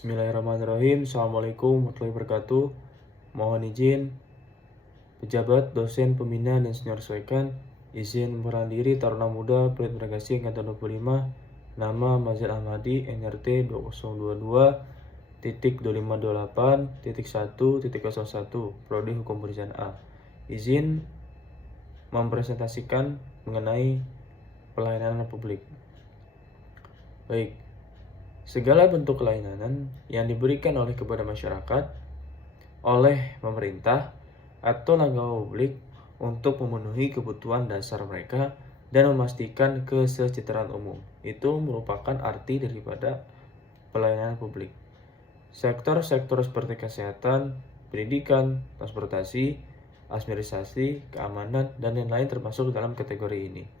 Bismillahirrahmanirrahim. Assalamualaikum warahmatullahi wabarakatuh. Mohon izin, pejabat, dosen, pembina, dan senior sesuaikan. Izin memperkenalkan diri, Taruna Muda, Pelita Negasi Angkatan 25. Nama Mazhar Ahmadi, NRT 2022.2528.1.01, Prodi Hukum Perusahaan A. Izin mempresentasikan mengenai pelayanan publik. Baik. Segala bentuk pelayanan yang diberikan kepada masyarakat oleh pemerintah atau lembaga publik untuk memenuhi kebutuhan dasar mereka dan memastikan kesejahteraan umum. Itu merupakan arti daripada pelayanan publik. Sektor-sektor seperti kesehatan, pendidikan, transportasi, administrasi, keamanan, dan lain-lain termasuk dalam kategori ini.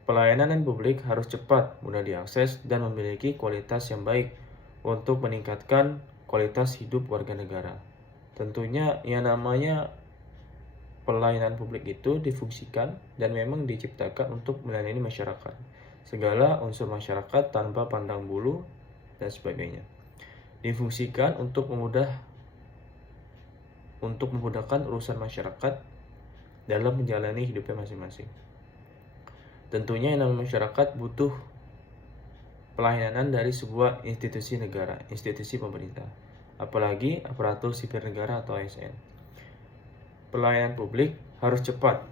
Pelayanan publik harus cepat, mudah diakses, dan memiliki kualitas yang baik untuk meningkatkan kualitas hidup warga negara. Tentunya yang namanya pelayanan publik itu difungsikan dan memang diciptakan untuk melayani masyarakat. Segala unsur masyarakat tanpa pandang bulu dan sebagainya. Difungsikan untuk memudahkan urusan masyarakat dalam menjalani hidupnya masing-masing. Tentunya yang namanya masyarakat butuh pelayanan dari sebuah institusi negara, institusi pemerintah, apalagi aparatur sipil negara atau ASN. Pelayanan publik harus cepat,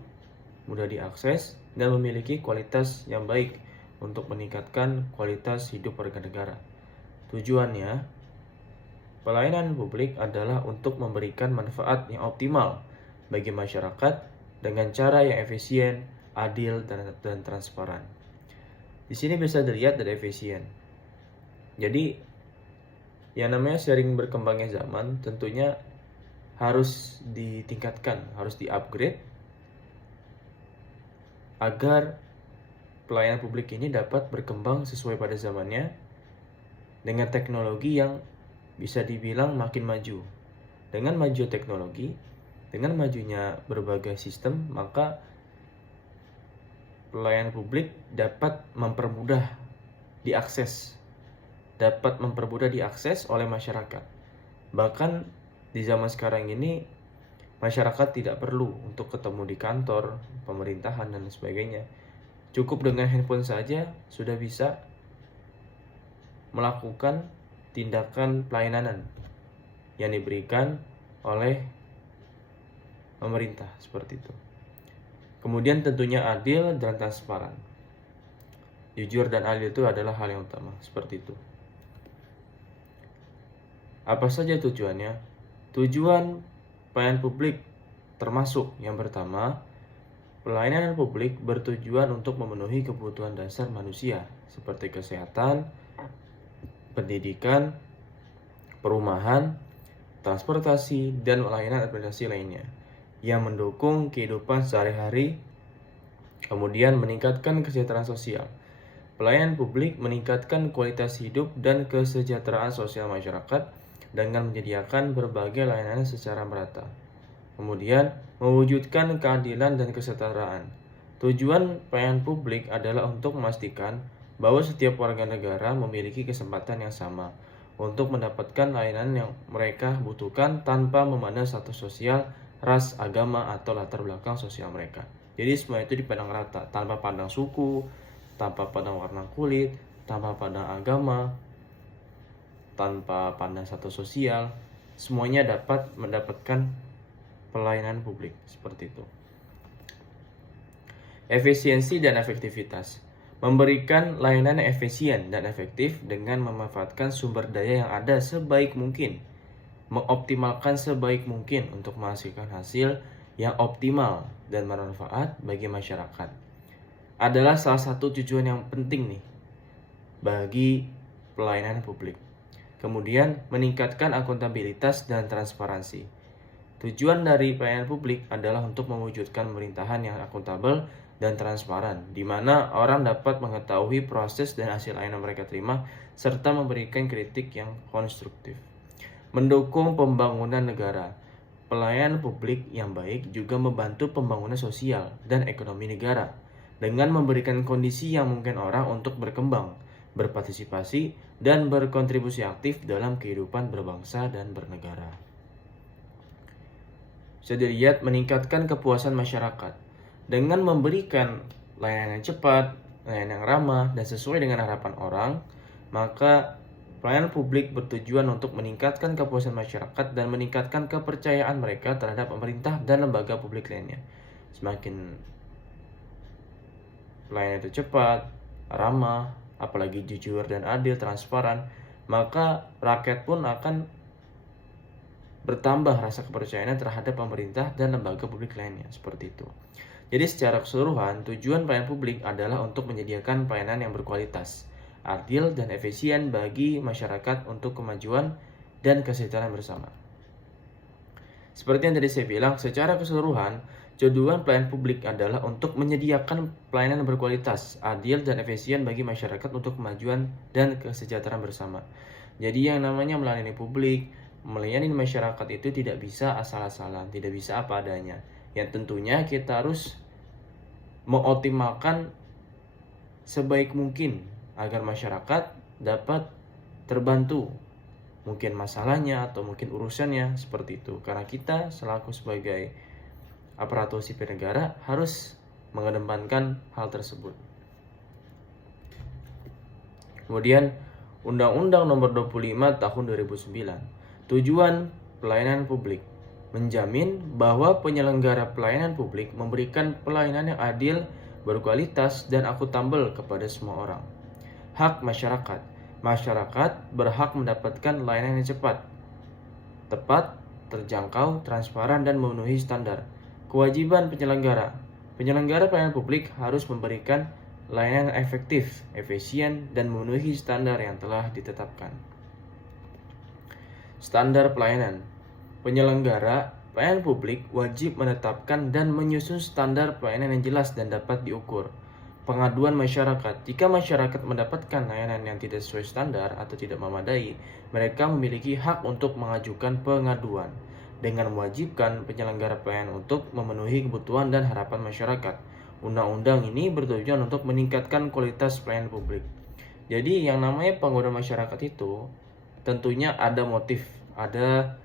mudah diakses, dan memiliki kualitas yang baik untuk meningkatkan kualitas hidup warga negara. Tujuannya, pelayanan publik adalah untuk memberikan manfaat yang optimal bagi masyarakat dengan cara yang efisien, adil, dan transparan. Di sini bisa dilihat dari efisien. Jadi, yang namanya sering berkembangnya zaman tentunya harus ditingkatkan, harus di-upgrade agar pelayanan publik ini dapat berkembang sesuai pada zamannya dengan teknologi yang bisa dibilang makin maju. Dengan maju teknologi, dengan majunya berbagai sistem, maka pelayanan publik dapat mempermudah diakses oleh masyarakat. Bahkan di zaman sekarang ini masyarakat tidak perlu untuk ketemu di kantor, pemerintahan, dan sebagainya. Cukup dengan handphone saja sudah bisa melakukan tindakan pelayanan yang diberikan oleh pemerintah seperti itu. Kemudian tentunya adil dan transparan. Jujur dan adil itu adalah hal yang utama, seperti itu. Apa saja tujuannya? Tujuan pelayanan publik termasuk yang pertama, pelayanan publik bertujuan untuk memenuhi kebutuhan dasar manusia seperti kesehatan, pendidikan, perumahan, transportasi, dan layanan administrasi lainnya yang mendukung kehidupan sehari-hari, kemudian meningkatkan kesejahteraan sosial. Pelayanan publik meningkatkan kualitas hidup dan kesejahteraan sosial masyarakat dengan menyediakan berbagai layanan secara merata. Kemudian, mewujudkan keadilan dan kesetaraan. Tujuan pelayanan publik adalah untuk memastikan bahwa setiap warga negara memiliki kesempatan yang sama untuk mendapatkan layanan yang mereka butuhkan tanpa memandang status sosial, ras, agama, atau latar belakang sosial mereka. Jadi semua itu dipandang rata, tanpa pandang suku, tanpa pandang warna kulit, tanpa pandang agama, tanpa pandang status sosial. Semuanya dapat mendapatkan pelayanan publik seperti itu. Efisiensi dan efektivitas. Memberikan layanan yang efisien dan efektif dengan memanfaatkan sumber daya yang ada sebaik mungkin, mengoptimalkan sebaik mungkin untuk menghasilkan hasil yang optimal dan bermanfaat bagi masyarakat adalah salah satu tujuan yang penting nih bagi pelayanan publik. Kemudian meningkatkan akuntabilitas dan transparansi. Tujuan dari pelayanan publik adalah untuk mewujudkan pemerintahan yang akuntabel dan transparan, di mana orang dapat mengetahui proses dan hasil layanan mereka terima, serta memberikan kritik yang konstruktif. Mendukung pembangunan negara. Pelayanan publik yang baik juga membantu pembangunan sosial dan ekonomi negara dengan memberikan kondisi yang mungkin orang untuk berkembang, berpartisipasi, dan berkontribusi aktif dalam kehidupan berbangsa dan bernegara. Bisa dilihat meningkatkan kepuasan masyarakat dengan memberikan layanan yang cepat, layanan yang ramah, dan sesuai dengan harapan orang, maka pelayanan publik bertujuan untuk meningkatkan kepuasan masyarakat dan meningkatkan kepercayaan mereka terhadap pemerintah dan lembaga publik lainnya. Semakin pelayanan itu cepat, ramah, apalagi jujur dan adil, transparan, maka rakyat pun akan bertambah rasa kepercayaannya terhadap pemerintah dan lembaga publik lainnya, seperti itu. Jadi secara keseluruhan, tujuan pelayanan publik adalah untuk menyediakan pelayanan yang berkualitas, adil, dan efisien bagi masyarakat untuk kemajuan dan kesejahteraan bersama. Seperti yang tadi saya bilang, secara keseluruhan, tujuan pelayanan publik adalah untuk menyediakan pelayanan yang berkualitas, adil, dan efisien bagi masyarakat untuk kemajuan dan kesejahteraan bersama. Jadi yang namanya melayani publik, melayani masyarakat itu tidak bisa asal-asalan, tidak bisa apa adanya. Yang tentunya kita harus mengoptimalkan sebaik mungkin agar masyarakat dapat terbantu, mungkin masalahnya atau mungkin urusannya, seperti itu. Karena kita selaku sebagai aparatur sipil negara harus mengedepankan hal tersebut. Kemudian Undang-Undang Nomor 25 Tahun 2009. Tujuan pelayanan publik menjamin bahwa penyelenggara pelayanan publik memberikan pelayanan yang adil, berkualitas, dan akuntabel kepada semua orang. Hak masyarakat. Masyarakat berhak mendapatkan layanan yang cepat, tepat, terjangkau, transparan, dan memenuhi standar. Kewajiban penyelenggara. Penyelenggara pelayanan publik harus memberikan layanan efektif, efisien, dan memenuhi standar yang telah ditetapkan. Standar pelayanan. Penyelenggara pelayanan publik wajib menetapkan dan menyusun standar pelayanan yang jelas dan dapat diukur. Pengaduan masyarakat. Jika masyarakat mendapatkan layanan yang tidak sesuai standar atau tidak memadai, mereka memiliki hak untuk mengajukan pengaduan dengan mewajibkan penyelenggara pelayanan untuk memenuhi kebutuhan dan harapan masyarakat. Undang-undang ini bertujuan untuk meningkatkan kualitas pelayanan publik. Jadi yang namanya pengaduan masyarakat itu tentunya ada motif, ada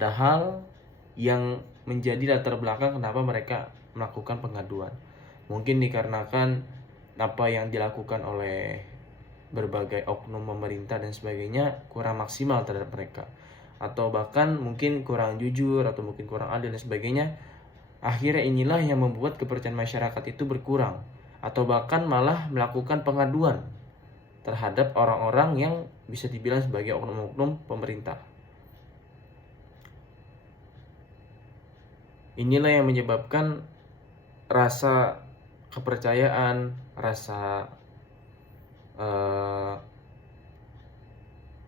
hal yang menjadi latar belakang kenapa mereka melakukan pengaduan. Mungkin dikarenakan apa yang dilakukan oleh berbagai oknum pemerintah dan sebagainya kurang maksimal terhadap mereka, atau bahkan mungkin kurang jujur atau mungkin kurang adil dan sebagainya. Akhirnya inilah yang membuat kepercayaan masyarakat itu berkurang, atau bahkan malah melakukan pengaduan terhadap orang-orang yang bisa dibilang sebagai oknum-oknum pemerintah. Inilah yang menyebabkan rasa kepercayaan, rasa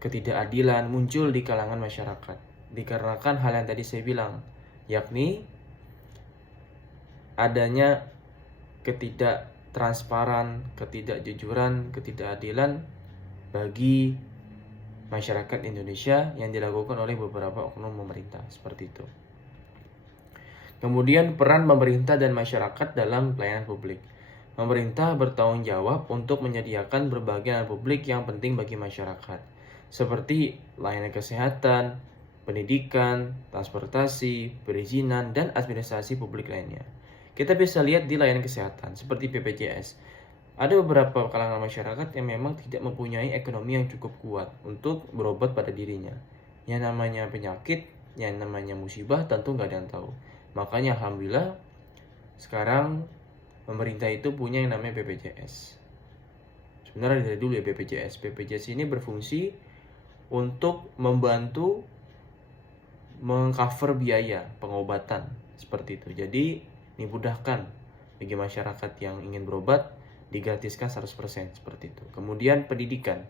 ketidakadilan muncul di kalangan masyarakat. Dikarenakan hal yang tadi saya bilang, yakni adanya ketidaktransparan, ketidakjujuran, ketidakadilan bagi masyarakat Indonesia yang dilakukan oleh beberapa oknum pemerintah, seperti itu. Kemudian peran pemerintah dan masyarakat dalam pelayanan publik. Pemerintah bertanggung jawab untuk menyediakan berbagai layanan publik yang penting bagi masyarakat, seperti layanan kesehatan, pendidikan, transportasi, perizinan, dan administrasi publik lainnya. Kita bisa lihat di layanan kesehatan seperti BPJS. Ada beberapa kalangan masyarakat yang memang tidak mempunyai ekonomi yang cukup kuat untuk berobat pada dirinya. Yang namanya penyakit, yang namanya musibah tentu nggak ada yang tahu. Makanya alhamdulillah sekarang pemerintah itu punya yang namanya BPJS. Sebenarnya dari dulu ya BPJS. BPJS ini berfungsi untuk membantu mengcover biaya pengobatan seperti itu. Jadi dimudahkan bagi masyarakat yang ingin berobat, digratiskan 100% seperti itu. Kemudian pendidikan.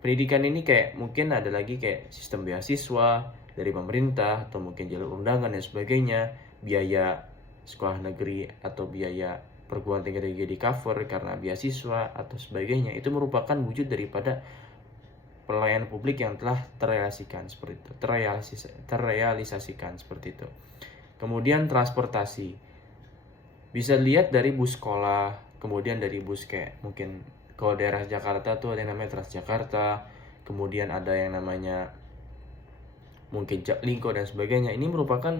Pendidikan ini kayak mungkin ada lagi kayak sistem beasiswa dari pemerintah atau mungkin jalur undangan dan sebagainya, biaya sekolah negeri atau biaya perguruan tinggi di cover karena beasiswa atau sebagainya. Itu merupakan wujud daripada pelayanan publik yang telah terrealisasikan seperti itu, terrealisasikan seperti itu. Kemudian transportasi. Bisa dilihat dari bus sekolah, kemudian dari bus kayak mungkin kalau daerah Jakarta tuh ada yang namanya Transjakarta, kemudian ada yang namanya mungkin Jaklingko dan sebagainya. Ini merupakan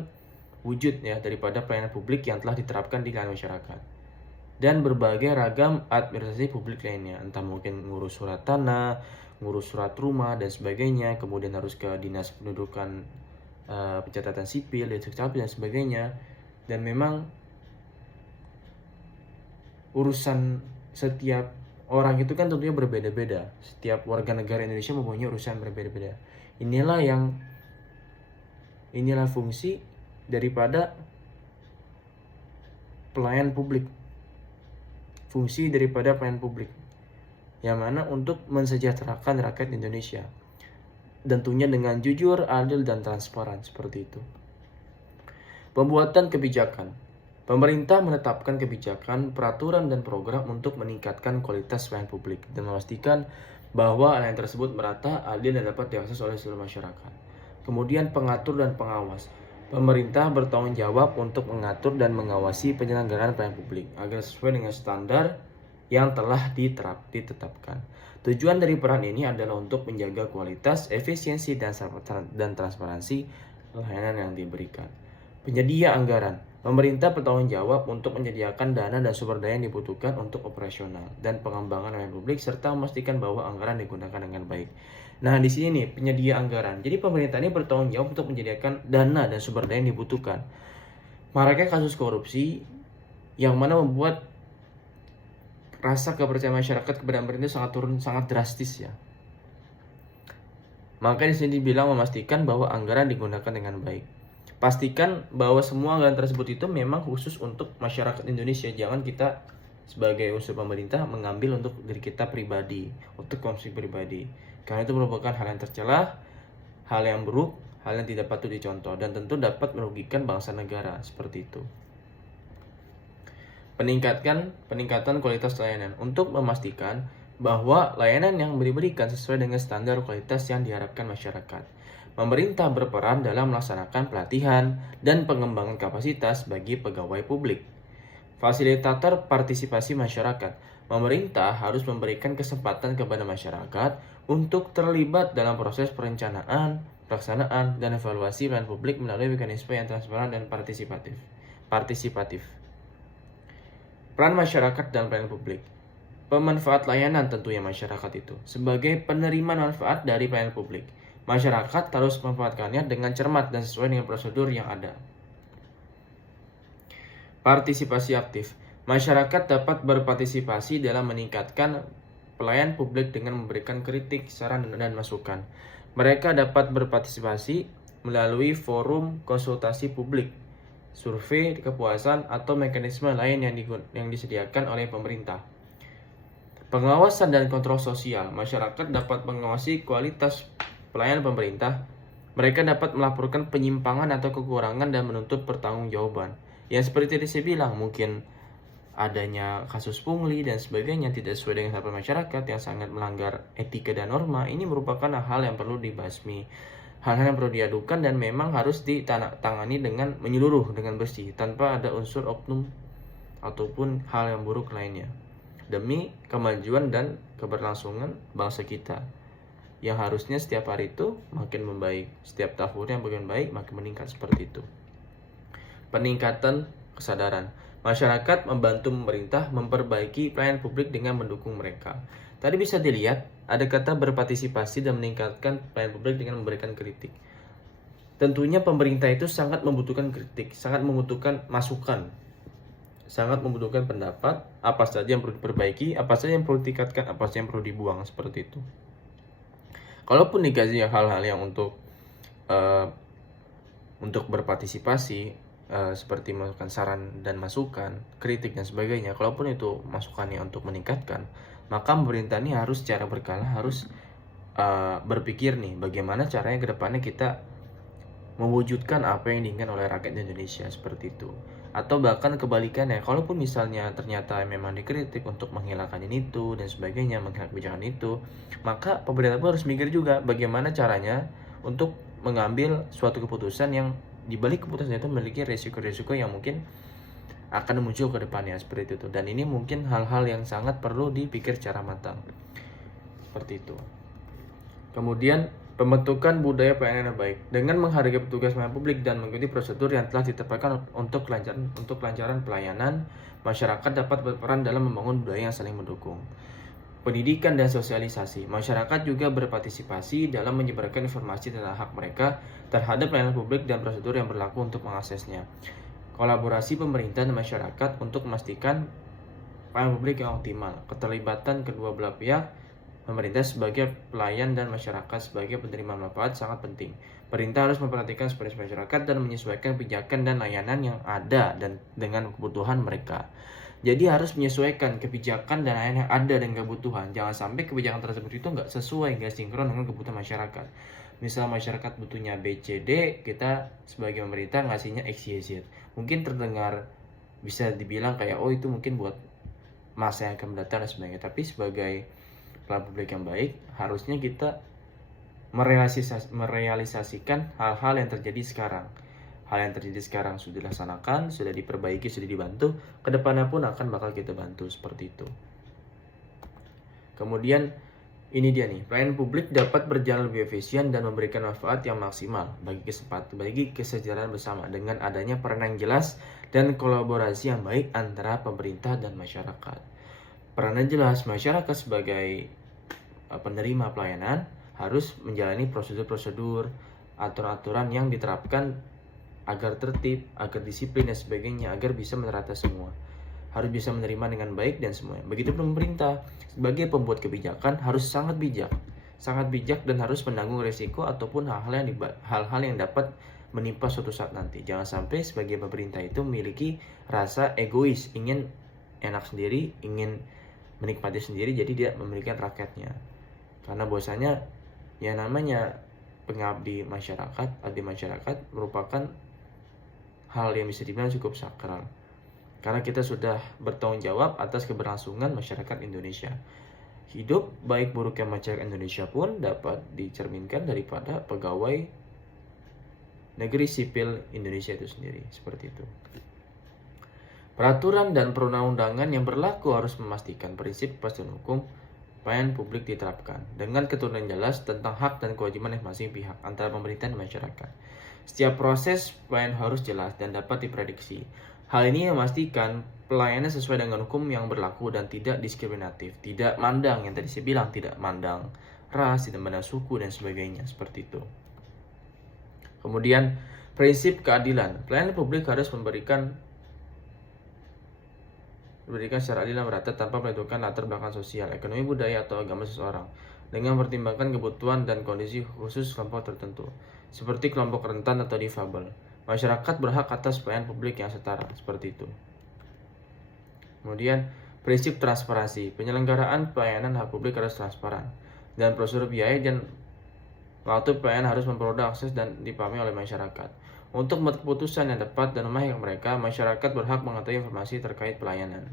wujud ya daripada pelayanan publik yang telah diterapkan di kalangan masyarakat. Dan berbagai ragam administrasi publik lainnya, entah mungkin ngurus surat tanah, ngurus surat rumah dan sebagainya, kemudian harus ke dinas pendudukan, pencatatan sipil, dan sebagainya. Dan memang urusan setiap orang itu kan tentunya berbeda-beda. Setiap warga negara Indonesia mempunyai urusan berbeda-beda. Inilah fungsi daripada pelayan publik. Fungsi daripada pelayan publik yang mana untuk mensejahterakan rakyat Indonesia. Tentunya dengan jujur, adil, dan transparan seperti itu. Pembuatan kebijakan. Pemerintah menetapkan kebijakan, peraturan, dan program untuk meningkatkan kualitas pelayanan publik dan memastikan bahwa layanan tersebut merata, adil, dan dapat diakses oleh seluruh masyarakat. Kemudian pengatur dan pengawas. Pemerintah bertanggung jawab untuk mengatur dan mengawasi penyelenggaraan pelayanan publik agar sesuai dengan standar yang telah ditetapkan. Tujuan dari peran ini adalah untuk menjaga kualitas, efisiensi, dan transparansi layanan yang diberikan. Penyedia anggaran. Pemerintah bertanggung jawab untuk menyediakan dana dan sumber daya yang dibutuhkan untuk operasional dan pengembangan layanan publik serta memastikan bahwa anggaran digunakan dengan baik. Nah, di sini nih penyedia anggaran. Jadi pemerintah ini bertanggung jawab untuk menyediakan dana dan sumber daya yang dibutuhkan. Maraknya kasus korupsi yang mana membuat rasa kepercayaan masyarakat kepada pemerintah sangat drastis ya. Maka di sini dibilang memastikan bahwa anggaran digunakan dengan baik. Pastikan bahwa semua anggaran tersebut itu memang khusus untuk masyarakat Indonesia. Jangan kita sebagai unsur pemerintah mengambil untuk diri kita pribadi, untuk konsumsi pribadi. Karena itu merupakan hal yang tercela, hal yang buruk, hal yang tidak patut dicontoh, dan tentu dapat merugikan bangsa negara seperti itu. Peningkatan kualitas layanan untuk memastikan bahwa layanan yang diberikan sesuai dengan standar kualitas yang diharapkan masyarakat. Pemerintah berperan dalam melaksanakan pelatihan dan pengembangan kapasitas bagi pegawai publik. Fasilitator partisipasi masyarakat. Pemerintah harus memberikan kesempatan kepada masyarakat untuk terlibat dalam proses perencanaan, pelaksanaan, dan evaluasi pelayanan publik melalui mekanisme yang transparan dan partisipatif. Peran masyarakat dalam pelayanan publik. Pemanfaat layanan tentunya masyarakat itu sebagai penerima manfaat dari pelayanan publik. Masyarakat harus memanfaatkannya dengan cermat dan sesuai dengan prosedur yang ada. Partisipasi aktif. Masyarakat dapat berpartisipasi dalam meningkatkan pelayanan publik dengan memberikan kritik, saran, dan masukan. Mereka dapat berpartisipasi melalui forum konsultasi publik, survei kepuasan, atau mekanisme lain yang disediakan oleh pemerintah. Pengawasan dan kontrol sosial. Masyarakat dapat mengawasi kualitas pelayanan pemerintah. Mereka dapat melaporkan penyimpangan atau kekurangan dan menuntut pertanggungjawaban. Yang seperti tadi saya bilang, mungkin adanya kasus pungli dan sebagainya tidak sesuai dengan harapan masyarakat yang sangat melanggar etika dan norma. Ini merupakan hal yang perlu dibasmi, hal-hal yang perlu diadukan dan memang harus ditangani dengan menyeluruh, dengan bersih, tanpa ada unsur oknum ataupun hal yang buruk lainnya, demi kemajuan dan keberlangsungan bangsa kita yang harusnya setiap hari itu makin membaik, setiap tahunnya makin baik, makin meningkat seperti itu. Peningkatan kesadaran. Masyarakat membantu pemerintah memperbaiki pelayanan publik dengan mendukung mereka. Tadi bisa dilihat ada kata berpartisipasi dan meningkatkan pelayanan publik dengan memberikan kritik. Tentunya pemerintah itu sangat membutuhkan kritik, sangat membutuhkan masukan, sangat membutuhkan pendapat, apa saja yang perlu diperbaiki, apa saja yang perlu ditingkatkan, apa saja yang perlu dibuang, seperti itu. Kalaupun dikasih hal-hal yang untuk berpartisipasi, seperti masukan saran dan masukan, kritik dan sebagainya, kalaupun itu masukannya untuk meningkatkan, maka pemerintah ini harus secara berkala harus berpikir nih bagaimana caranya ke depannya kita mewujudkan apa yang diinginkan oleh rakyat Indonesia seperti itu. Atau bahkan kebalikannya, kalaupun misalnya ternyata memang dikritik untuk menghilangkan ini itu dan sebagainya, menghilangkan kebijakan itu, maka pemerintah pun harus mikir juga bagaimana caranya untuk mengambil suatu keputusan yang di balik keputusan itu memiliki resiko-resiko yang mungkin akan muncul ke depannya seperti itu. Dan ini mungkin hal-hal yang sangat perlu dipikir secara matang. Seperti itu. Kemudian pembentukan budaya pelayanan yang baik dengan menghargai petugas pelayanan publik dan mengikuti prosedur yang telah ditetapkan untuk kelancaran pelayanan, masyarakat dapat berperan dalam membangun budaya yang saling mendukung. Pendidikan dan sosialisasi. Masyarakat juga berpartisipasi dalam menyebarkan informasi tentang hak mereka terhadap pelayanan publik dan prosedur yang berlaku untuk mengaksesnya. Kolaborasi pemerintah dan masyarakat untuk memastikan pelayanan publik yang optimal. Keterlibatan kedua belah pihak, pemerintah sebagai pelayan dan masyarakat sebagai penerima manfaat sangat penting. Pemerintah harus memperhatikan aspirasi masyarakat dan menyesuaikan kebijakan dan layanan yang ada dan dengan kebutuhan mereka. Jadi harus menyesuaikan kebijakan dan layanan yang ada dengan kebutuhan. Jangan sampai kebijakan tersebut itu nggak sesuai, nggak sinkron dengan kebutuhan masyarakat. Misal masyarakat butuhnya B, C, D, kita sebagai pemerintah ngasihnya X, Y, Z. Mungkin terdengar bisa dibilang kayak, oh itu mungkin buat masa yang akan mendatang dan sebagainya. Tapi sebagai pelayan publik yang baik, harusnya kita merealisasikan hal-hal yang terjadi sekarang. Hal yang terjadi sekarang sudah dilaksanakan, sudah diperbaiki, sudah dibantu, kedepannya pun akan bakal kita bantu seperti itu. Kemudian ini dia nih, pelayanan publik dapat berjalan lebih efisien dan memberikan manfaat yang maksimal bagi kesejahteraan bersama dengan adanya peran yang jelas dan kolaborasi yang baik antara pemerintah dan masyarakat. Perannya jelas, masyarakat sebagai penerima pelayanan harus menjalani prosedur-prosedur, aturan-aturan yang diterapkan agar tertib, agar disiplin dan sebagainya, agar bisa menerata semua. Harus bisa menerima dengan baik dan semuanya. Begitu pemerintah sebagai pembuat kebijakan harus sangat bijak dan harus menanggung risiko ataupun hal-hal yang dapat menimpa suatu saat nanti. Jangan sampai sebagai pemerintah itu memiliki rasa egois, ingin enak sendiri, ingin menikmati sendiri, jadi tidak memberikan rakyatnya. Karena bahwasanya yang namanya pengabdi masyarakat, abdi masyarakat merupakan hal yang bisa dibilang cukup sakral. Karena kita sudah bertanggung jawab atas keberlangsungan masyarakat Indonesia. Hidup baik buruknya masyarakat Indonesia pun dapat dicerminkan daripada pegawai negeri sipil Indonesia itu sendiri. Seperti itu. Peraturan dan perundang-undangan yang berlaku harus memastikan prinsip kepastian hukum pelayanan publik diterapkan dengan keturunan jelas tentang hak dan kewajiban masing-masing pihak antara pemerintah dan masyarakat. Setiap proses pelayanan harus jelas dan dapat diprediksi. Hal ini memastikan pelayanan sesuai dengan hukum yang berlaku dan tidak diskriminatif, tidak mandang, yang tadi saya bilang, tidak mandang ras, tidak mandang suku dan sebagainya, seperti itu. Kemudian prinsip keadilan. Pelayanan publik harus diberikan secara adil dan merata tanpa menentukan latar belakang sosial, ekonomi, budaya, atau agama seseorang, dengan mempertimbangkan kebutuhan dan kondisi khusus kelompok tertentu, seperti kelompok rentan atau difabel. Masyarakat berhak atas pelayanan publik yang setara, seperti itu. Kemudian, prinsip transparansi. Penyelenggaraan pelayanan hak publik harus transparan, dan prosedur biaya dan waktu pelayanan harus memperoleh akses dan dipahami oleh masyarakat. Untuk membuat keputusan yang tepat dan memahami mereka, masyarakat berhak mengetahui informasi terkait pelayanan.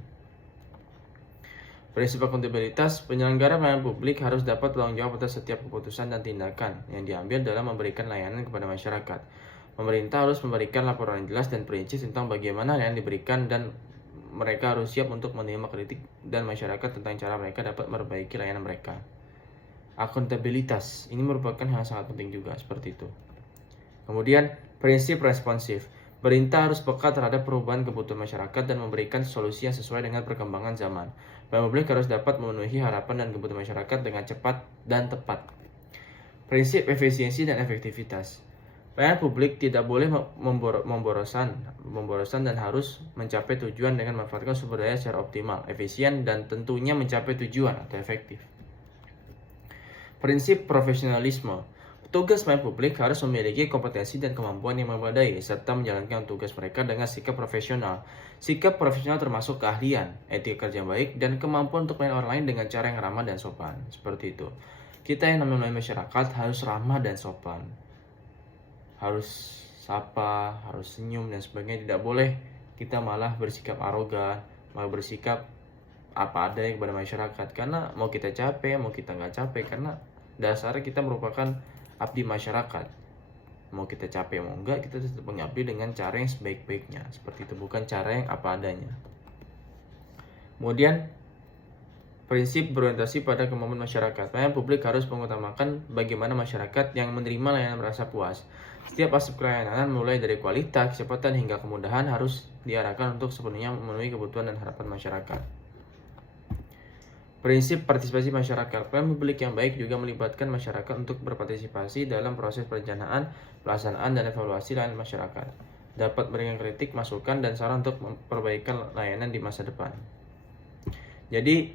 Prinsip akuntabilitas. Penyelenggara pelayanan publik harus dapat bertanggung jawab atas setiap keputusan dan tindakan yang diambil dalam memberikan layanan kepada masyarakat. Pemerintah harus memberikan laporan yang jelas dan perinci tentang bagaimana layanan diberikan dan mereka harus siap untuk menerima kritik dan masyarakat tentang cara mereka dapat memperbaiki layanan mereka. Akuntabilitas ini merupakan hal yang sangat penting juga, seperti itu. Kemudian prinsip responsif. Pemerintah harus peka terhadap perubahan kebutuhan masyarakat dan memberikan solusi yang sesuai dengan perkembangan zaman. Pelayanan publik harus dapat memenuhi harapan dan kebutuhan masyarakat dengan cepat dan tepat. Prinsip efisiensi dan efektivitas. Pelayanan publik tidak boleh memborosan dan harus mencapai tujuan dengan memanfaatkan sumber daya secara optimal, efisien, dan tentunya mencapai tujuan atau efektif. Prinsip profesionalisme. Petugas pelayanan publik harus memiliki kompetensi dan kemampuan yang memadai serta menjalankan tugas mereka dengan sikap profesional. Sikap profesional termasuk keahlian, etika kerja yang baik, dan kemampuan untuk melayani orang lain dengan cara yang ramah dan sopan. Seperti itu. Kita yang namanya masyarakat harus ramah dan sopan. Harus sapa, harus senyum dan sebagainya. Tidak boleh kita malah bersikap arogan, malah bersikap apa adanya kepada masyarakat. Karena mau kita capek, mau kita nggak capek, karena dasarnya kita merupakan abdi masyarakat. Mau kita capek mau enggak, kita tetap mengabdi dengan cara yang sebaik-baiknya. Seperti itu, bukan cara yang apa adanya. Kemudian, prinsip berorientasi pada kemampuan masyarakat. Pelayanan publik harus mengutamakan bagaimana masyarakat yang menerima layanan merasa puas. Setiap aspek pelayanan, mulai dari kualitas, kecepatan, hingga kemudahan, harus diarahkan untuk sepenuhnya memenuhi kebutuhan dan harapan masyarakat. Prinsip partisipasi masyarakat. Pelayanan publik yang baik juga melibatkan masyarakat untuk berpartisipasi dalam proses perencanaan, pelaksanaan, dan evaluasi layanan masyarakat. Dapat memberikan kritik, masukan, dan saran untuk memperbaiki layanan di masa depan. Jadi,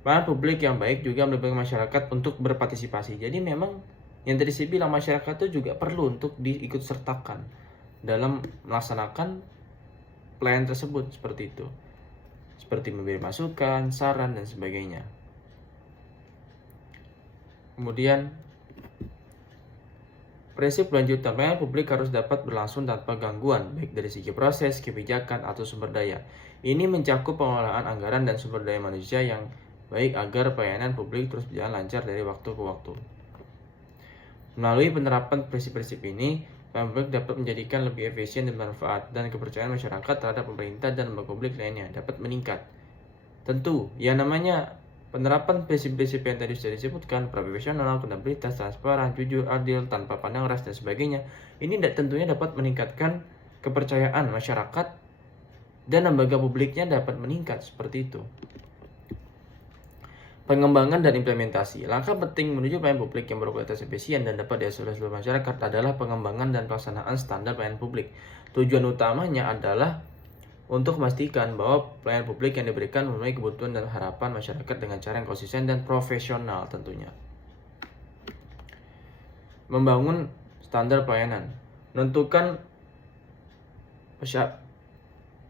pelayanan publik yang baik juga melibatkan masyarakat untuk berpartisipasi. Jadi memang yang tadi saya bilang, masyarakat itu juga perlu untuk diikut sertakan dalam melaksanakan pelayanan tersebut, seperti itu. Seperti memberi masukan, saran, dan sebagainya. Kemudian, prinsip lanjutan, pelayanan publik harus dapat berlangsung tanpa gangguan, baik dari segi proses, kebijakan, atau sumber daya. Ini mencakup pengelolaan anggaran dan sumber daya manusia yang baik agar pelayanan publik terus berjalan lancar dari waktu ke waktu. Melalui penerapan prinsip-prinsip ini, pelayanan publik dapat menjadikan lebih efisien dan bermanfaat, dan kepercayaan masyarakat terhadap pemerintah dan lembaga publik lainnya dapat meningkat. Tentu, yang namanya penerapan prinsip-prinsip yang tadi sudah disebutkan, profesional, akuntabilitas, transparan, jujur, adil, tanpa pandang ras, dan sebagainya, ini tentunya dapat meningkatkan kepercayaan masyarakat dan lembaga publiknya dapat meningkat, seperti itu. Pengembangan dan implementasi. Langkah penting menuju pelayanan publik yang berkualitas efisien dan dapat diakses oleh seluruh masyarakat adalah pengembangan dan pelaksanaan standar pelayanan publik. Tujuan utamanya adalah untuk memastikan bahwa pelayanan publik yang diberikan memenuhi kebutuhan dan harapan masyarakat dengan cara yang konsisten dan profesional tentunya. Membangun standar pelayanan. Menentukan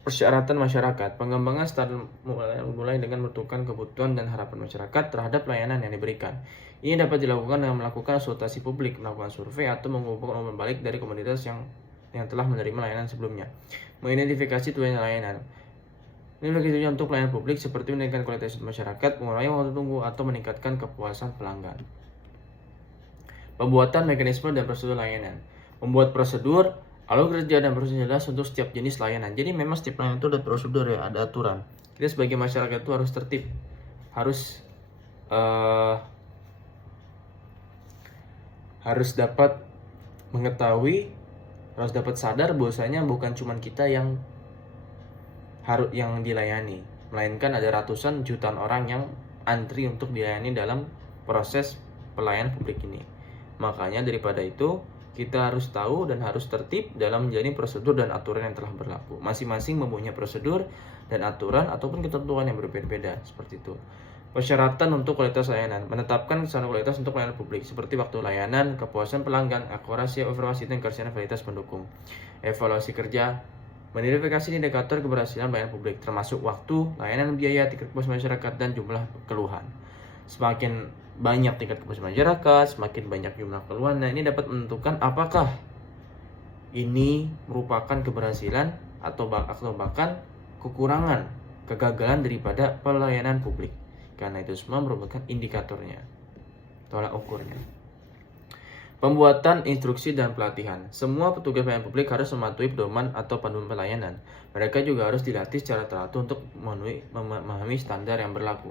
persyaratan masyarakat. Pengembangan standar mulai dengan menentukan kebutuhan dan harapan masyarakat terhadap pelayanan yang diberikan. Ini dapat dilakukan dengan melakukan konsultasi publik, melakukan survei, atau mengumpulkan umpan balik dari komunitas yang telah menerima layanan sebelumnya. Mengidentifikasi tujuan layanan. Ini bagi tujuan untuk pelayanan publik seperti meningkatkan kualitas masyarakat, mengurangi waktu tunggu, atau meningkatkan kepuasan pelanggan. Pembuatan mekanisme dan prosedur layanan. Membuat prosedur, alur kerja, dan proses jelas untuk setiap jenis layanan. Jadi memang setiap layanan itu ada prosedur ya, ada aturan. Kita sebagai masyarakat itu harus tertib, harus dapat mengetahui, harus dapat sadar bahwasanya bukan cuma kita yang dilayani, melainkan ada ratusan jutaan orang yang antri untuk dilayani dalam proses pelayanan publik ini. Makanya daripada itu, kita harus tahu dan harus tertib dalam menjalani prosedur dan aturan yang telah berlaku. Masing-masing mempunyai prosedur dan aturan ataupun ketentuan yang berbeda-beda, seperti itu. Persyaratan untuk kualitas layanan. Menetapkan standar kualitas untuk pelayanan publik seperti waktu layanan, kepuasan pelanggan, akurasi evaluasi, dan keberhasilan validitas pendukung. Evaluasi kerja. Mengidentifikasi indikator keberhasilan pelayanan publik termasuk waktu, layanan, biaya, tingkat kepuasan masyarakat, dan jumlah keluhan. Semakin banyak tingkat kepuasan masyarakat, semakin banyak jumlah keluhan. Nah, ini dapat menentukan apakah ini merupakan keberhasilan atau bahkan kekurangan, kegagalan daripada pelayanan publik. Karena itu semua merupakan indikatornya, tolak ukurnya. Pembuatan instruksi dan pelatihan. Semua petugas pelayanan publik harus mematuhi pedoman atau panduan pelayanan. Mereka juga harus dilatih secara teratur untuk memahami standar yang berlaku.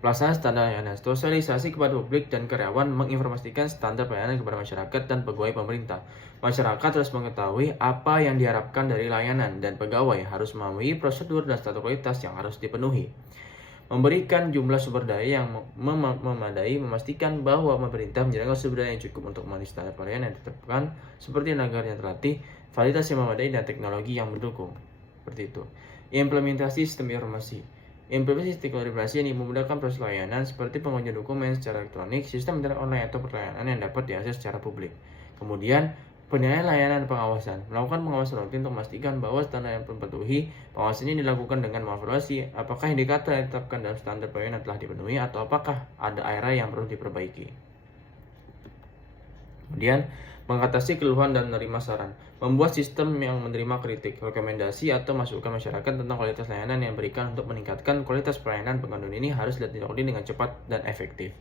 Pelaksanaan standar layanan. Sosialisasi kepada publik dan karyawan menginformasikan standar pelayanan kepada masyarakat dan pegawai pemerintah. Masyarakat harus mengetahui apa yang diharapkan dari layanan, dan pegawai harus memahami prosedur dan standar kualitas yang harus dipenuhi. Memberikan jumlah sumber daya yang memadai, memastikan bahwa pemerintah menyediakan sumber daya yang cukup untuk memenuhi standar pelayanan yang ditetapkan, seperti tenaga yang terlatih, fasilitas yang memadai, dan teknologi yang mendukung. Seperti itu. Implementasi sistem informasi. Implementasi sistem informasi yang memudahkan proses layanan seperti pengujian dokumen secara elektronik, sistem internet online, atau pelayanan yang dapat diakses secara publik. Kemudian, penilaian layanan pengawasan. Melakukan pengawasan rutin untuk memastikan bahwa standar yang terpenuhi. Pengawasan ini dilakukan dengan mengevaluasi apakah indikator yang ditetapkan dalam standar pelayanan telah dipenuhi atau apakah ada area yang perlu diperbaiki. Kemudian, mengatasi keluhan dan menerima saran. Membuat sistem yang menerima kritik, rekomendasi, atau masukan masyarakat tentang kualitas layanan yang diberikan untuk meningkatkan kualitas pelayanan. Pengaduan ini harus dilakukan dengan cepat dan efektif.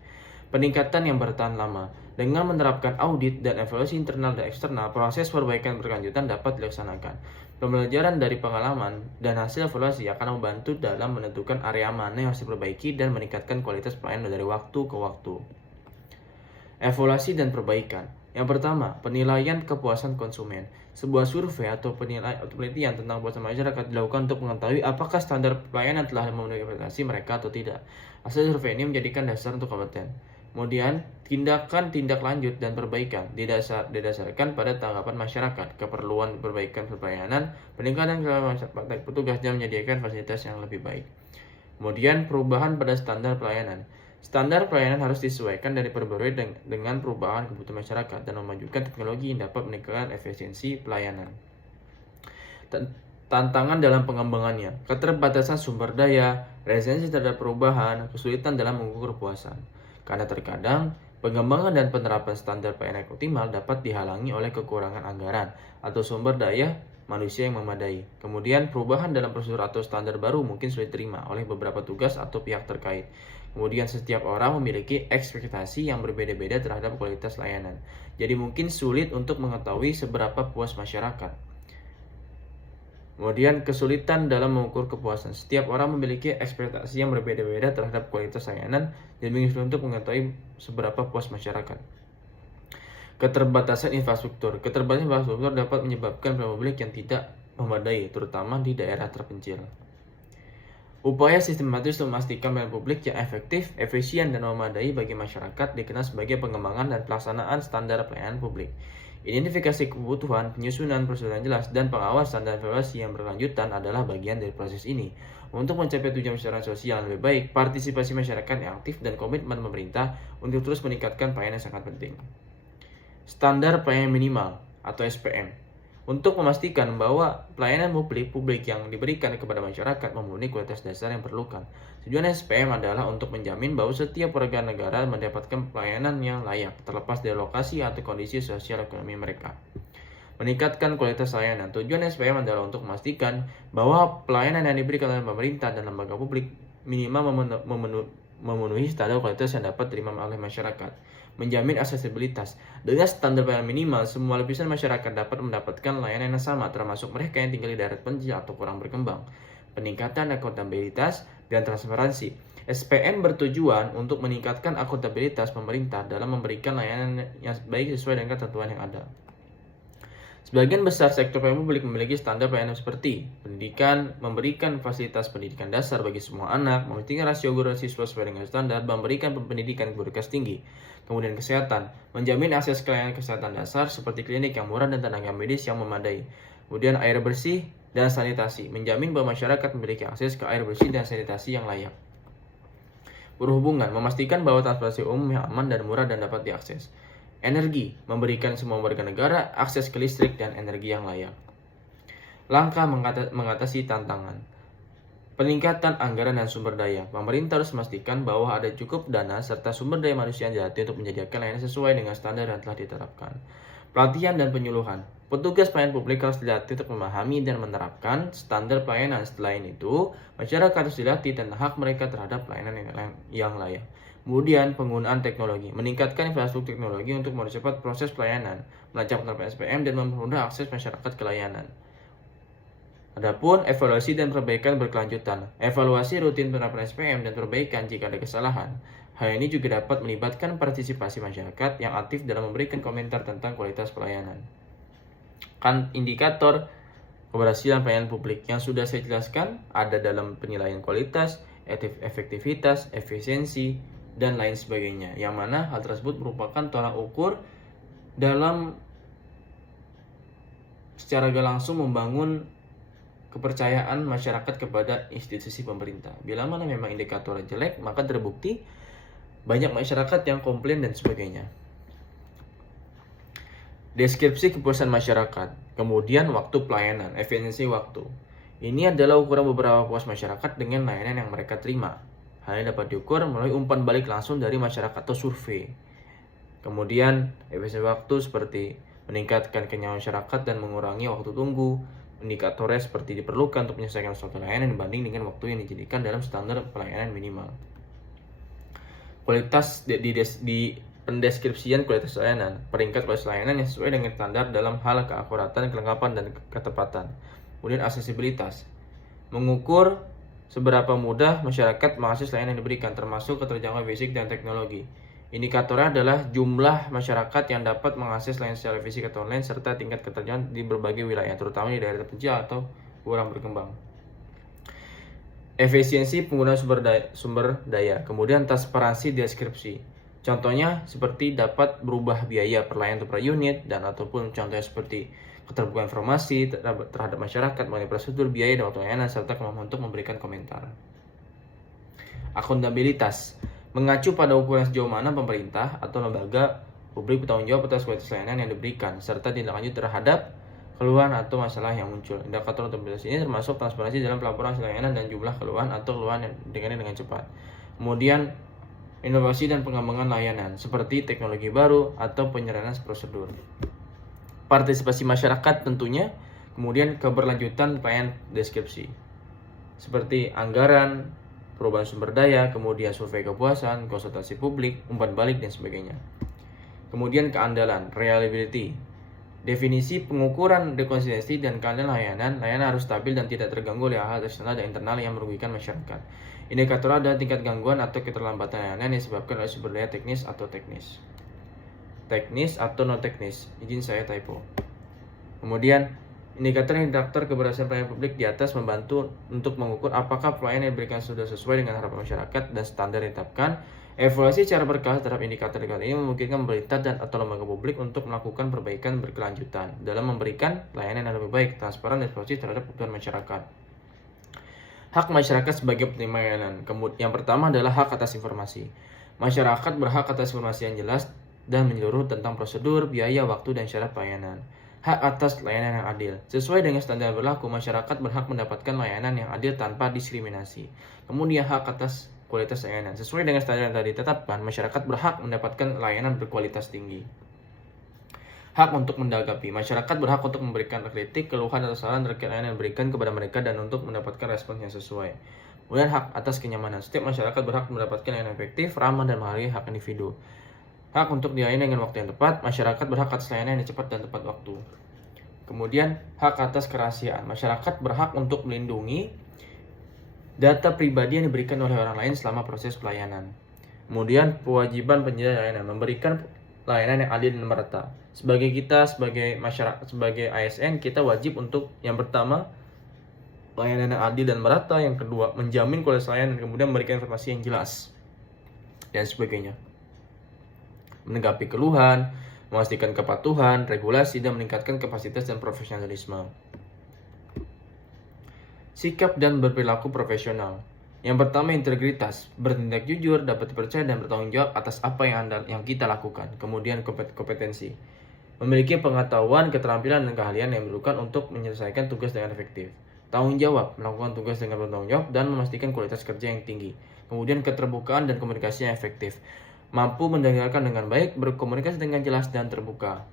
Peningkatan yang bertahan lama. Dengan menerapkan audit dan evaluasi internal dan eksternal, proses perbaikan berkelanjutan dapat dilaksanakan. Pembelajaran dari pengalaman dan hasil evaluasi akan membantu dalam menentukan area mana yang harus diperbaiki dan meningkatkan kualitas pelayanan dari waktu ke waktu. Evaluasi dan perbaikan. Yang pertama, penilaian kepuasan konsumen. Sebuah survei atau penelitian tentang kepuasan masyarakat dilakukan untuk mengetahui apakah standar pelayanan telah memenuhi ekspektasi mereka atau tidak. Hasil survei ini menjadikan dasar untuk kompeten. Kemudian, tindak lanjut dan perbaikan didasarkan pada tanggapan masyarakat, keperluan perbaikan pelayanan, peningkatan praktek petugas dan menyediakan fasilitas yang lebih baik. Kemudian, perubahan pada standar pelayanan. Standar pelayanan harus disesuaikan dan diperbarui dengan perubahan kebutuhan masyarakat dan memajukan teknologi yang dapat meningkatkan efisiensi pelayanan. Tantangan dalam pengembangannya, keterbatasan sumber daya, resistensi terhadap perubahan, kesulitan dalam mengukur kepuasan. Karena terkadang, pengembangan dan penerapan standar pelayanan optimal dapat dihalangi oleh kekurangan anggaran atau sumber daya manusia yang memadai. Kemudian, perubahan dalam prosedur atau standar baru mungkin sulit diterima oleh beberapa tugas atau pihak terkait. Kemudian, setiap orang memiliki ekspektasi yang berbeda-beda terhadap kualitas layanan. Jadi mungkin sulit untuk mengetahui seberapa puas masyarakat. Kemudian, kesulitan dalam mengukur kepuasan. Setiap orang memiliki ekspektasi yang berbeda-beda terhadap kualitas layanan dan sulit untuk mengetahui seberapa puas masyarakat. Keterbatasan infrastruktur. Keterbatasan infrastruktur dapat menyebabkan pelayanan publik yang tidak memadai, terutama di daerah terpencil. Upaya sistematis untuk memastikan pelayanan publik yang efektif, efisien, dan memadai bagi masyarakat dikenal sebagai pengembangan dan pelaksanaan standar pelayanan publik. Identifikasi kebutuhan, penyusunan prosedur yang jelas, dan pengawasan dan evaluasi yang berkelanjutan adalah bagian dari proses ini. Untuk mencapai tujuan masyarakat sosial yang lebih baik, partisipasi masyarakat yang aktif dan komitmen pemerintah untuk terus meningkatkan pelayanan sangat penting. Standar pelayanan minimal atau SPM. Untuk memastikan bahwa pelayanan publik yang diberikan kepada masyarakat memenuhi kualitas dasar yang diperlukan. Tujuan SPM adalah untuk menjamin bahwa setiap warga negara mendapatkan pelayanan yang layak, terlepas dari lokasi atau kondisi sosial ekonomi mereka. Meningkatkan kualitas layanan. Tujuan SPM adalah untuk memastikan bahwa pelayanan yang diberikan oleh pemerintah dan lembaga publik minimal memenuhi standar kualitas yang dapat diterima oleh masyarakat. Menjamin aksesibilitas. Dengan standar pelayanan minimal, semua lapisan masyarakat dapat mendapatkan layanan yang sama, termasuk mereka yang tinggal di daerah terpencil atau kurang berkembang. Peningkatan akuntabilitas dan transparansi. SPM bertujuan untuk meningkatkan akuntabilitas pemerintah dalam memberikan layanan yang baik sesuai dengan ketentuan yang ada. Sebagian besar sektor pelayanan publik memiliki standar pelayanan seperti pendidikan, memberikan fasilitas pendidikan dasar bagi semua anak, memastikan rasio guru dan siswa sesuai dengan standar, memberikan pendidikan berkualitas tinggi. Kemudian kesehatan, menjamin akses ke layanan kesehatan dasar seperti klinik yang murah dan tenaga medis yang memadai. Kemudian air bersih dan sanitasi, menjamin bahwa masyarakat memiliki akses ke air bersih dan sanitasi yang layak. Berhubungan, memastikan bahwa transportasi umum yang aman dan murah dan dapat diakses. Energi, memberikan semua warga negara akses ke listrik dan energi yang layak. Langkah mengatasi tantangan. Peningkatan anggaran dan sumber daya. Pemerintah harus memastikan bahwa ada cukup dana serta sumber daya manusia yang dilatih untuk menyediakan layanan sesuai dengan standar yang telah diterapkan. Pelatihan dan penyuluhan. Petugas pelayanan publik harus dilatih untuk memahami dan menerapkan standar pelayanan. Selain itu, masyarakat harus dilatih tentang hak mereka terhadap pelayanan yang layak. Kemudian, penggunaan teknologi. Meningkatkan infrastruktur teknologi untuk mempercepat proses pelayanan, melacak penerapan SPM, dan mempermudah akses masyarakat ke layanan. Adapun evaluasi dan perbaikan berkelanjutan. Evaluasi rutin penerapan SPM dan perbaikan jika ada kesalahan. Hal ini juga dapat melibatkan partisipasi masyarakat yang aktif dalam memberikan komentar tentang kualitas pelayanan. Indikator keberhasilan pelayanan publik yang sudah saya jelaskan ada dalam penilaian kualitas, efektivitas, efisiensi, dan lain sebagainya. Yang mana hal tersebut merupakan tolak ukur dalam secara gak langsung membangun kepercayaan masyarakat kepada institusi pemerintah. Bila mana memang indikator jelek, maka terbukti banyak masyarakat yang komplain dan sebagainya. Deskripsi kepuasan masyarakat, kemudian waktu pelayanan, efisiensi waktu. Ini adalah ukuran beberapa puas masyarakat dengan layanan yang mereka terima. Hal ini dapat diukur melalui umpan balik langsung dari masyarakat atau survei. Kemudian, efisiensi waktu seperti meningkatkan kenyamanan masyarakat dan mengurangi waktu tunggu. Indikatornya seperti diperlukan untuk menyelesaikan suatu layanan dibanding dengan waktu yang dijadikan dalam standar pelayanan minimal. kualitas di pendeskripsian kualitas layanan, peringkat kualitas layanan yang sesuai dengan standar dalam hal keakuratan, kelengkapan, dan ketepatan. Kemudian aksesibilitas, mengukur seberapa mudah masyarakat mengakses layanan yang diberikan, termasuk keterjangkauan fisik dan teknologi. Indikatornya adalah jumlah masyarakat yang dapat mengakses layanan secara fisik atau online, serta tingkat keterjangkauan di berbagai wilayah, terutama di daerah terpencil atau kurang berkembang. Efisiensi penggunaan sumber daya, kemudian transparansi deskripsi. Contohnya seperti dapat berubah biaya per layanan per unit, dan ataupun contohnya seperti keterbukaan informasi terhadap masyarakat mengenai prosedur, biaya, dan waktu layanan, serta kemampuan untuk memberikan komentar. Akuntabilitas, mengacu pada ukuran sejauh mana pemerintah atau lembaga publik bertanggung jawab atas kualitas layanan yang diberikan, serta tindak lanjut terhadap keluhan atau masalah yang muncul. Indikator akuntabilitas ini termasuk transparansi dalam pelaporan layanan dan jumlah keluhan atau keluhan yang ditangani dengan cepat. Kemudian inovasi dan pengembangan layanan seperti teknologi baru atau penyerahan prosedur. Partisipasi masyarakat tentunya, kemudian keberlanjutan pelayanan deskripsi seperti anggaran, perubahan sumber daya, kemudian survei kepuasan, konsultasi publik, umpan balik, dan sebagainya. Kemudian keandalan, reliability. Definisi pengukuran konsistensi dan keandalan layanan harus stabil dan tidak terganggu oleh hal eksternal dan internal yang merugikan masyarakat. Indikator adalah tingkat gangguan atau keterlambatan layanan yang disebabkan oleh sumber daya teknis atau non teknis. Izin saya typo. Kemudian indikator keberhasilan pelayanan publik di atas membantu untuk mengukur apakah pelayanan yang diberikan sudah sesuai dengan harapan masyarakat dan standar yang ditetapkan. Evaluasi secara berkala terhadap indikator ini memungkinkan pemerintah dan atau lembaga publik untuk melakukan perbaikan berkelanjutan dalam memberikan layanan yang lebih baik, transparan, dan inklusif terhadap kebutuhan masyarakat. Hak masyarakat sebagai penerima layanan. Yang pertama adalah hak atas informasi. Masyarakat berhak atas informasi yang jelas dan menyeluruh tentang prosedur, biaya, waktu, dan syarat pelayanan. Hak atas layanan yang adil. Sesuai dengan standar berlaku, masyarakat berhak mendapatkan layanan yang adil tanpa diskriminasi. Kemudian hak atas kualitas layanan. Sesuai dengan standar yang tadi ditetapkan, masyarakat berhak mendapatkan layanan berkualitas tinggi. Hak untuk mendagapi. Masyarakat berhak untuk memberikan kritik, keluhan, atau saran terkait layanan yang diberikan kepada mereka dan untuk mendapatkan respons yang sesuai. Kemudian hak atas kenyamanan. Setiap masyarakat berhak mendapatkan layanan efektif, ramah, dan menghargai hak individu. Hak untuk dilayani dengan waktu yang tepat. Masyarakat berhak atas layanan yang cepat dan tepat waktu. Kemudian hak atas kerahasiaan. Masyarakat berhak untuk melindungi data pribadi yang diberikan oleh orang lain selama proses pelayanan. Kemudian kewajiban penyedia layanan, memberikan layanan yang adil dan merata. Sebagai masyarakat, sebagai ASN, kita wajib untuk yang pertama layanan yang adil dan merata, yang kedua menjamin kualitas layanan, kemudian memberikan informasi yang jelas dan sebagainya. Menanggapi keluhan, memastikan kepatuhan, regulasi, dan meningkatkan kapasitas dan profesionalisme. Sikap dan berperilaku profesional. Yang pertama, integritas, bertindak jujur, dapat dipercaya, dan bertanggung jawab atas apa yang kita lakukan. Kemudian kompetensi, memiliki pengetahuan, keterampilan, dan keahlian yang diperlukan untuk menyelesaikan tugas dengan efektif. Tanggung jawab, melakukan tugas dengan bertanggung jawab dan memastikan kualitas kerja yang tinggi. Kemudian keterbukaan dan komunikasi yang efektif, mampu mendengarkan dengan baik, berkomunikasi dengan jelas dan terbuka.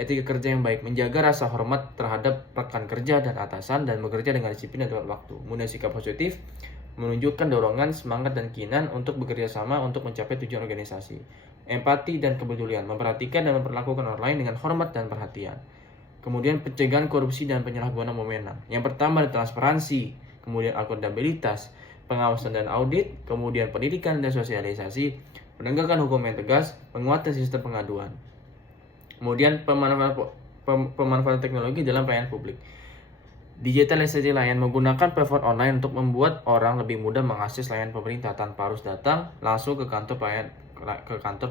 Etika kerja yang baik, menjaga rasa hormat terhadap rekan kerja dan atasan, dan bekerja dengan disiplin dan tepat waktu. Kemudian sikap positif, menunjukkan dorongan, semangat, dan keinginan untuk bekerja sama untuk mencapai tujuan organisasi. Empati dan kepedulian, memperhatikan dan memperlakukan orang lain dengan hormat dan perhatian. Kemudian pencegahan korupsi dan penyalahgunaan wewenang. Yang pertama transparansi, kemudian akuntabilitas, pengawasan dan audit, kemudian pendidikan dan sosialisasi, penegakan hukum yang tegas, penguatan sistem pengaduan. Kemudian pemanfaatan teknologi dalam pelayanan publik. Digitalisasi layanan, menggunakan platform online untuk membuat orang lebih mudah mengakses layanan pemerintah tanpa harus datang langsung ke kantor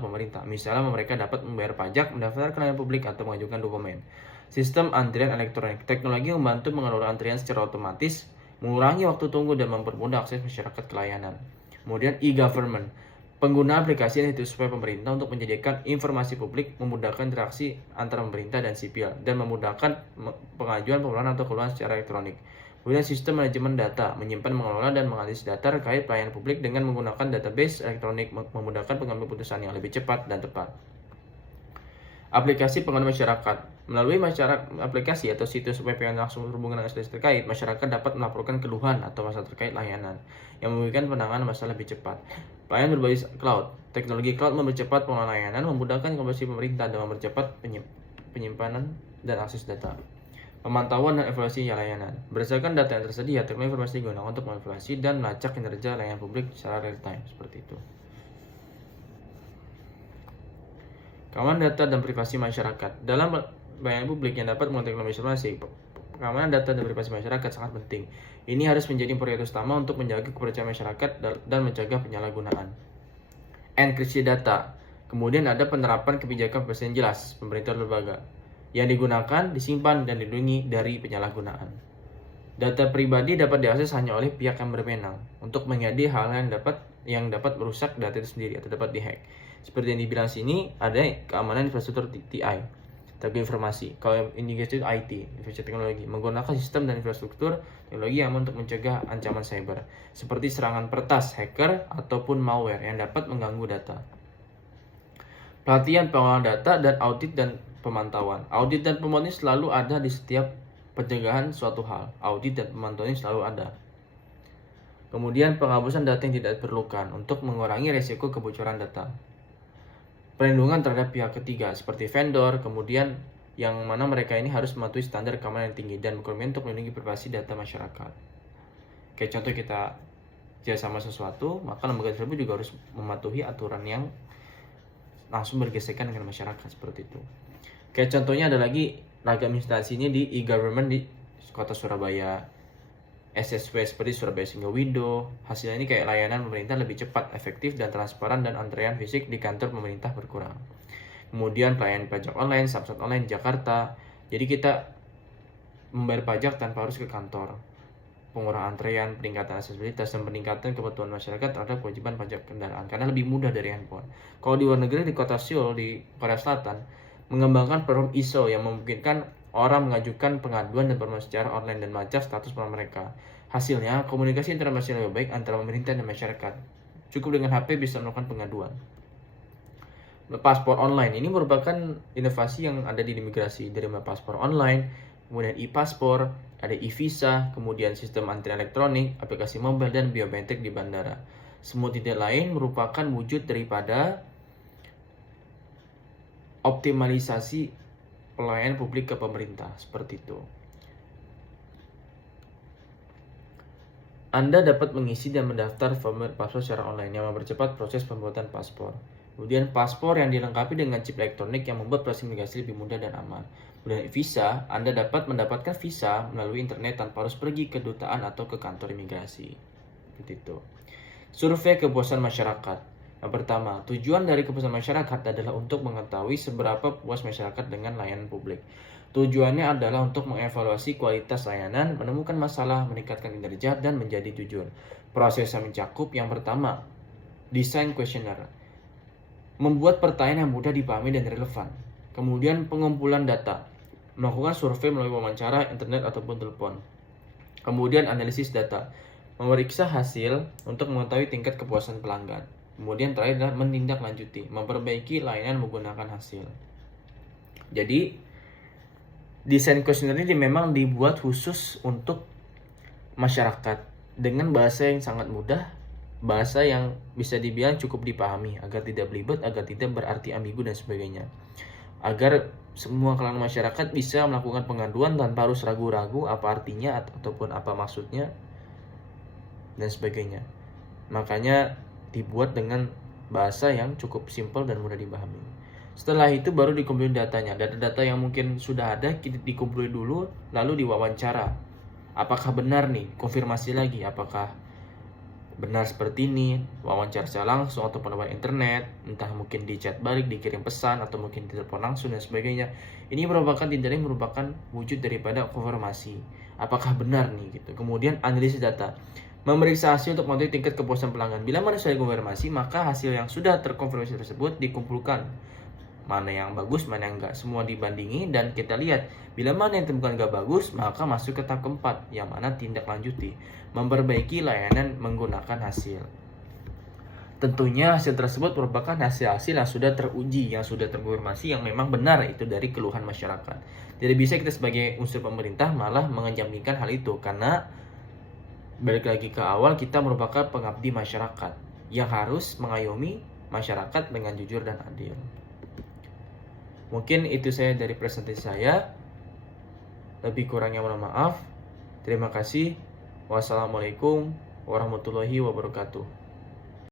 pemerintah. Misalnya mereka dapat membayar pajak, mendaftarkan layanan publik, atau mengajukan dokumen. Sistem antrian elektronik. Teknologi membantu mengelola antrian secara otomatis, mengurangi waktu tunggu, dan mempermudah akses masyarakat ke layanan. Kemudian e-government, penggunaan aplikasi dan situs web pemerintah untuk menyediakan informasi publik, memudahkan interaksi antara pemerintah dan sipil, dan memudahkan pengajuan permohonan atau keluhan secara elektronik. Kemudian sistem manajemen data, menyimpan, mengelola, dan menganalisis data terkait pelayanan publik dengan menggunakan database elektronik, memudahkan pengambilan keputusan yang lebih cepat dan tepat. Aplikasi pengaduan masyarakat, Melalui aplikasi atau situs web yang langsung berhubungan dengan status terkait, masyarakat dapat melaporkan keluhan atau masalah terkait layanan yang memungkinkan penanganan masalah lebih cepat. Pelayanan berbasis cloud. Teknologi cloud mempercepat pengelolaan layanan, memudahkan kolaborasi pemerintah dan mempercepat penyimpanan dan akses data. Pemantauan dan evaluasi layanan. Berdasarkan data yang tersedia, teknologi informasi digunakan untuk mengevaluasi dan melacak kinerja layanan publik secara real time, seperti itu. Keamanan data dan privasi masyarakat. Dalam pelayanan publik yang dapat menggunakan teknologi informasi, keamanan data dan privasi masyarakat sangat penting. Ini harus menjadi prioritas utama untuk menjaga kepercayaan masyarakat dan mencegah penyalahgunaan. Enkripsi data. Kemudian ada penerapan kebijakan privasi yang jelas, pemerintah lembaga yang digunakan, disimpan, dan dilindungi dari penyalahgunaan. Data pribadi dapat diakses hanya oleh pihak yang berwenang untuk menghindari hal yang dapat merusak data itu sendiri atau dapat dihack. Seperti yang dibilang sini, ada keamanan infrastruktur TI, teknologi informasi. Kalau indikasi itu IT, informasi teknologi, menggunakan sistem dan infrastruktur teknologi yang untuk mencegah ancaman cyber, seperti serangan peretas, hacker, ataupun malware yang dapat mengganggu data. Pelatihan pengolahan data dan audit dan pemantauan. Audit dan pemantauan selalu ada di setiap pencegahan suatu hal. Audit dan pemantauan selalu ada. Kemudian penghapusan data yang tidak diperlukan untuk mengurangi risiko kebocoran data. Perlindungan terhadap pihak ketiga seperti vendor, kemudian yang mana mereka ini harus mematuhi standar keamanan yang tinggi dan berkomitmen untuk melindungi privasi data masyarakat. Kayak contoh kita kerjasama sesuatu, maka lembaga tersebut juga harus mematuhi aturan yang langsung bergesekan dengan masyarakat, seperti itu. Kayak contohnya ada lagi ragam instansinya di e-government di kota Surabaya, SSW seperti Surabaya Single Window. Hasilnya ini kayak layanan pemerintah lebih cepat, efektif, dan transparan, dan antrean fisik di kantor pemerintah berkurang. Kemudian pelayanan pajak online, Samsat online Jakarta. Jadi kita membayar pajak tanpa harus ke kantor. Pengurangan antrean, peningkatan aksesibilitas, dan peningkatan kepatuhan masyarakat terhadap kewajiban pajak kendaraan karena lebih mudah dari handphone. Kalau di luar negeri, di kota Seoul di Korea Selatan, mengembangkan platform ISO yang memungkinkan orang mengajukan pengaduan dan permohonan secara online dan melacak status peran mereka. Hasilnya, komunikasi internasional lebih baik antara pemerintah dan masyarakat. Cukup dengan HP bisa melakukan pengaduan. Paspor online ini merupakan inovasi yang ada di imigrasi, dari paspor online, kemudian e-paspor, ada e-visa, kemudian sistem antrian elektronik, aplikasi mobile, dan biometrik di bandara. Semua tidak lain merupakan wujud daripada optimalisasi pelayanan publik ke pemerintah, seperti itu. Anda dapat mengisi dan mendaftar formulir paspor secara online yang mempercepat proses pembuatan paspor. Kemudian paspor yang dilengkapi dengan chip elektronik yang membuat proses imigrasi lebih mudah dan aman. Kemudian visa, Anda dapat mendapatkan visa melalui internet tanpa harus pergi ke kedutaan atau ke kantor imigrasi. Seperti itu. Survei kepuasan masyarakat. Yang pertama, tujuan dari kepuasan masyarakat adalah untuk mengetahui seberapa puas masyarakat dengan layanan publik. Tujuannya adalah untuk mengevaluasi kualitas layanan, menemukan masalah, meningkatkan kinerja, dan menjadi jujur. Proses yang mencakup yang pertama, desain kuesioner. Membuat pertanyaan yang mudah dipahami dan relevan. Kemudian pengumpulan data. Melakukan survei melalui wawancara, internet, ataupun telepon. Kemudian analisis data. Memeriksa hasil untuk mengetahui tingkat kepuasan pelanggan. Kemudian terakhir adalah menindaklanjuti, memperbaiki layanan menggunakan hasil. Jadi, desain kuesioner ini memang dibuat khusus untuk masyarakat dengan bahasa yang sangat mudah, bahasa yang bisa dibilang cukup dipahami, agar tidak belibet, agar tidak berarti ambigu dan sebagainya. Agar semua kalangan masyarakat bisa melakukan pengaduan tanpa harus ragu-ragu apa artinya ataupun apa maksudnya dan sebagainya. Makanya dibuat dengan bahasa yang cukup simpel dan mudah dipahami. Setelah itu baru dikumpulin datanya. Data-data yang mungkin sudah ada kita dikumpulin dulu, lalu diwawancara. Apakah benar nih? Konfirmasi lagi apakah benar seperti ini, wawancara secara langsung ataupun lewat internet, entah mungkin di chat balik, dikirim pesan, atau mungkin di telepon langsung dan sebagainya. Ini merupakan wujud daripada konfirmasi. Apakah benar nih gitu. Kemudian analisis data. Memeriksa hasil untuk mengetahui tingkat kepuasan pelanggan. Bila mana sudah dikonfirmasi, maka hasil yang sudah terkonfirmasi tersebut dikumpulkan. Mana yang bagus, mana yang enggak. Semua dibandingi dan kita lihat. Bila mana yang ditemukan enggak bagus, maka masuk ke tahap keempat, yang mana tindak lanjuti. Memperbaiki layanan menggunakan hasil. tentunya hasil tersebut merupakan hasil-hasil yang sudah teruji, yang sudah terkonfirmasi, yang memang benar itu dari keluhan masyarakat. Tidak bisa kita sebagai unsur pemerintah malah mengejaminkan hal itu, karena balik lagi ke awal, kita merupakan pengabdi masyarakat yang harus mengayomi masyarakat dengan jujur dan adil. Mungkin itu saya dari presentasi saya. Lebih kurangnya mohon maaf. Terima kasih. Wassalamualaikum warahmatullahi wabarakatuh.